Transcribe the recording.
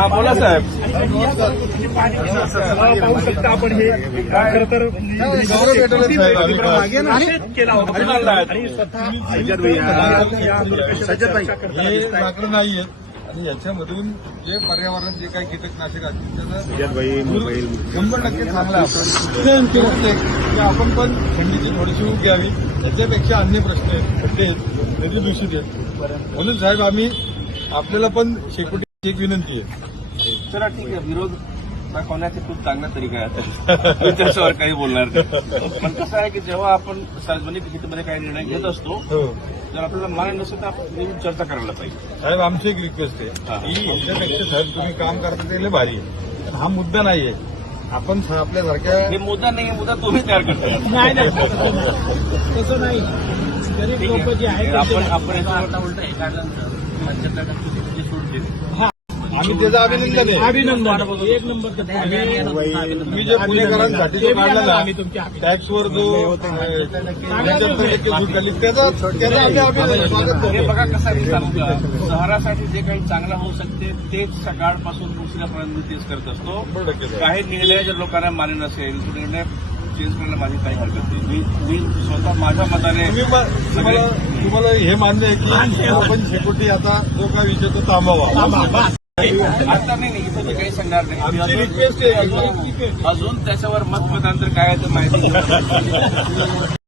हा बोला साहेब. पाहू शकता आपण हे खरं तर केला होता आणि सज्जद भाई हे प्रकरण नाहीये आणि याच्यामधून जे पर्यावरण जे काही कीटकनाशक असतील त्याचं 100% चांगलं आहे. आपण पण थंडीची थोडीशी ऊब घ्यावी. याच्यापेक्षा अन्य प्रश्न आहेत, खड्डे आहेत, नदी दूषित आहेत. म्हणून साहेब आम्ही आपल्याला पण शेकोटीची एक विनंती आहे. चला ठीक आहे, विरोध दाखवण्याचा खूप चांगला तरीका आहे आता. मी त्याच्यावर काही बोलणार नाही. पण कसं आहे की जेव्हा आपण सार्वजनिक हितामध्ये काही निर्णय घेत असतो जर आपल्याला मान्य नसेल तर आपण नेहमी चर्चा करायला पाहिजे. साहेब आमची एक रिक्वेस्ट आहे की याच्यापेक्षा साहेब तुम्ही काम करता ते लय भारी आहे. पण हा मुद्दा नाहीये. आपण आपल्यासारख्या हे मुद्दा नाही, मुद्दा तुम्ही तयार करताय. तसं नाही. गरीब लोक जे आहेत आपण याच्यावर उलट एखाद्या सूट देतो. आम्ही त्याचं अभिनंदन आहे. अभिनंदन एक नंबर तुम्ही जे पुणेकरांसाठी जो काढला ना टॅक्सवर जो 75% सूट झाली त्याचा आम्ही अभिनंदन स्वागत हे करतो. बघा कसं आहे सांगू का, शहरासाठी जे काही चांगलं होऊ शकते तेच सकाळपासून दुसऱ्यापर्यंत तेच करत असतो. 100% काही निर्णय जर लोकांना मान्य नसेल तो निर्णय चेंज करायला माझी काही हरकत नाही. मी स्वतः माझ्या मताने तुम्हाला हे मान्य आहे की आपण शेकोटी आता जो काय विषय तो थांबावा. आता नाही इथं मी काही सांगणार आमची नाही. रिक्वेस्ट आहे अजून त्याच्यावर मतमतांतर काय आहे ते माहिती